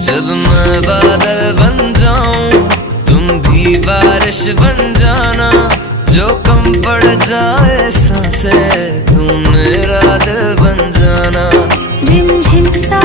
जब मैं बादल बन जाऊं तुम भी बारिश बन जाना, जो कम पड़ जाए सांसें तुम मेरा दिल बन जाना। रिमझिम सा